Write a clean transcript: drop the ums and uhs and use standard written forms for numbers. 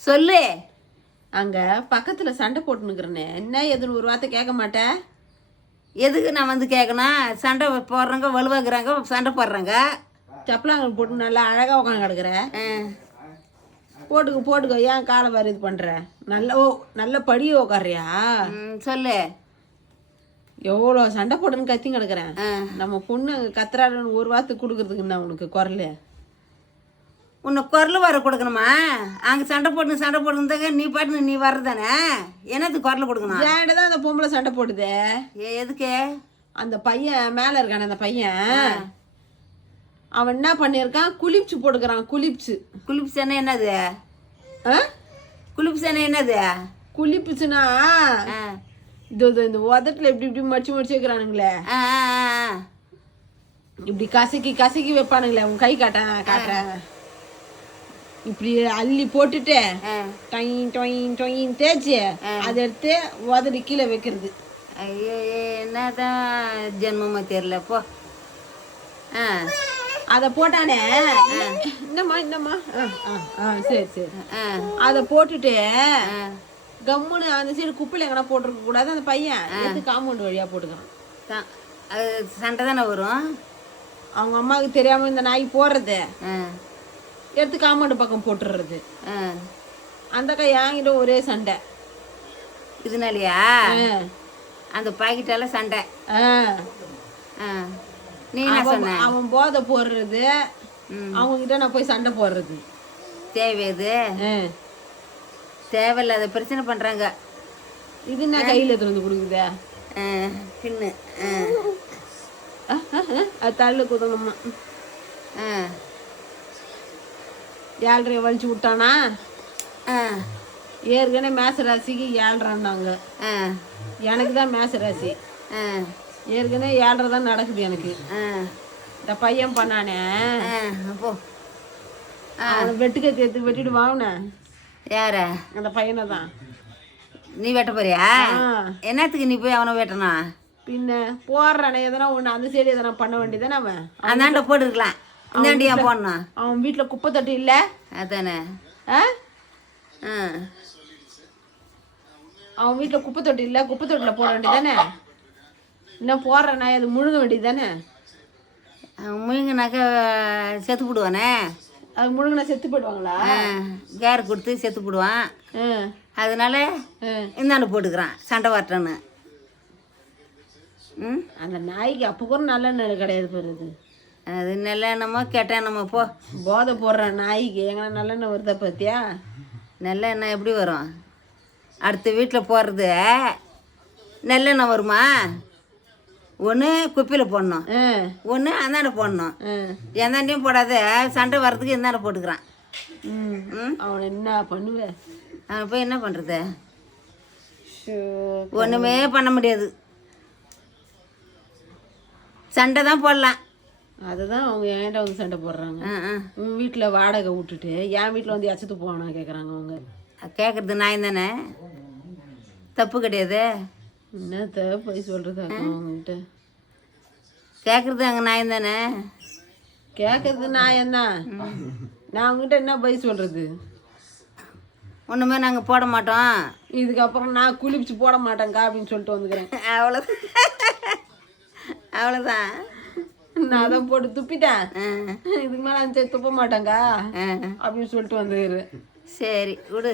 சொல்லு. அங்கே பக்கத்தில் சண்டை போட்டுனுக்குறேனே, என்ன எதுன்னு ஒரு வார்த்தை கேட்க மாட்டேன். எதுக்கு நான் வந்து கேட்கணும்? சண்டை போடுறவங்க வலுவாக்குறாங்க, சண்டை போடுறாங்க. சப்பலாங்கல் போட்டு நல்லா அழகாக உட்காந்து கிடக்குற. போட்டுக்கோ ஏன் காலை வர இது பண்ணுற? நல்ல படியை உக்காரியா? சொல்லு. எவ்வளோ சண்டை போட்டுன்னு கத்தி கிடக்குறேன். நம்ம பொண்ணு கத்துறாருன்னு ஒரு வார்த்தை கொடுக்குறதுக்கு நான் உனக்கு குரல். உன்னை குரல் வர கொடுக்கணுமா? அங்கே சண்டை போட்டுருந்தாங்க, நீ பாட்டு நீ வர்றதானே, என்னது குரல் கொடுக்கணும்? ஏன்டா தான் அந்த பொம்பளை சண்டை போடுது? எதுக்கு? அந்த பையன் மேலே இருக்கான, அந்த பையன் அவன் என்ன பண்ணியிருக்கான், குளிப்ஸ் போட்டுக்கிறான். குளிப்ஸ் என்னது? குளிப்ஸ் என்னது? குளிப்புச்சுன்னா இந்த உதட்டில் இப்படி மடிச்சு வைக்கிறானுங்களே, இப்படி கசக்கி வைப்பானுங்களே. உன் கை காட்டுறேன். இப்படி அள்ளி போட்டுட்டு டொயின் தேய்ச்சி அதை எடுத்து உதறி கீழே வைக்கிறது. ஐயோ, என்னதான் ஜென்மமா தெரியல போ. அதை போட்டானே. என்னம்மா சரி அதை போட்டுட்டு கம்முன்னு அந்த சைடு குப்பையில் எங்கன்னா போட்டிருக்க கூடாது. அந்த பையன் எடுத்து காம்பவுண்ட் வழியாக போட்டுக்கிறான். அது சண்டை தானே வரும். அவங்க அம்மாவுக்கு தெரியாமல் இந்த நாய் போடுறது, எடுத்து காம்பவுண்டு பக்கம் போட்டுடுறது. அந்த கை என்கிட்ட ஒரே சண்டை. இதனாலயா அந்த பாக்கெட்டால சண்டை? நீ என்ன சொன்ன? அவன் போதை போடுறது, அவங்க கிட்ட நான் போய் சண்டை போடுறது. தேவையது தேவையில்லாத பிரச்சனை பண்றாங்க. இது என்ன கையில திறந்து கொடுக்குதே பின்னு அது தள்ளு குதணுமா. 7:30 வலிச்சு விட்டானா? ஏற்கனவே மேச ராசிக்கு 7:30ன்னாங்க. எனக்கு தான் மேச ராசி. ஏற்கனவே 7:30 தான் நடக்குது எனக்கு. இந்த பையன் பண்ணானே, வெட்டுக்கத்தி எடுத்து வெட்டிட்டு வாங்கின. யார? அந்த பையனை தான். நீ வெட்ட போறியா? என்னத்துக்கு நீ போய் அவனை வெட்டணும்? பின்ன போடுறானே எதனா ஒன்று அந்த சைடு எதனா பண்ண வேண்டியதானே. அவன் அந்தாண்ட போட்டுருக்கலாம், இந்தாண்டியா போடணும். அவன் வீட்டில் குப்பை தொட்டி இல்லை அதானே? அவன் வீட்டில் குப்பை தொட்டி இல்லை, குப்பை தொட்டியில் போட வேண்டியதானே. இன்னும் போடுறேண்ணா அது முழுங்க வேண்டியது தானே. முழுங்கினாக்கா செத்து போடுவானே. அது முழுங்கினா செத்து போயிடுவாங்களா? கேர் கொடுத்து செத்து போடுவான். அதனால இந்தாண்டு போட்டுக்கிறான் சண்டை வரட்டன்னு. அந்த நாய்க்கு அப்போ கூட நல்லெண்ணெய் கிடையாது போகிறது. அது நல்லெண்ணமோ கெட்டெண்ணமோ போ. போதை போடுற நாய்க்கு எங்கன்னா நல்லெண்ணெய் வருதா பார்த்தியா? நல்லெண்ணெய் எப்படி வரும்? அடுத்த வீட்டில் போடுறது நல்லெண்ணெய் வருமா? ஒன்று குப்பியில் போடணும், ஒன்று அந்தாண்ட போடணும். எந்தாண்டையும் போடாத, சண்டை வர்றதுக்கு இந்தாண்ட போட்டுக்கிறான். அவனை என்ன பண்ணுவேன்? அவனை போய் என்ன பண்ணுறது? ஒன்றுமே பண்ண முடியாது. சண்டை தான் போடலாம். அதுதான் அவங்க என்கிட்ட வந்து சண்டை போடுறாங்க. உன் வீட்டில் வாடகை விட்டுட்டு என் வீட்டில் வந்து எச்சத்து போனா கேட்குறாங்க. அவங்க கேட்குறது நாய் தானே, தப்பு கிடையாது. என்னத்த போய் சொல்கிறது அவங்ககிட்ட? கேட்குறது அங்கே நாயம் தானே. கேட்குறது நாயந்தான். நான் அவங்ககிட்ட என்ன போய் சொல்கிறது? ஒன்றுமே நாங்கள் போட மாட்டோம். இதுக்கப்புறம் நான் குளிப்பிச்சு போட மாட்டேங்க்கா அப்படின்னு சொல்லிட்டு வந்துக்கிறேன். அவ்வளோதான். நான் அதை போட்டு துப்பிட்டேன். இதுக்கு மேலே அந்த துப்ப மாட்டேங்க்கா அப்படின்னு சொல்லிட்டு வந்துக்கிறேன். சரி விடு.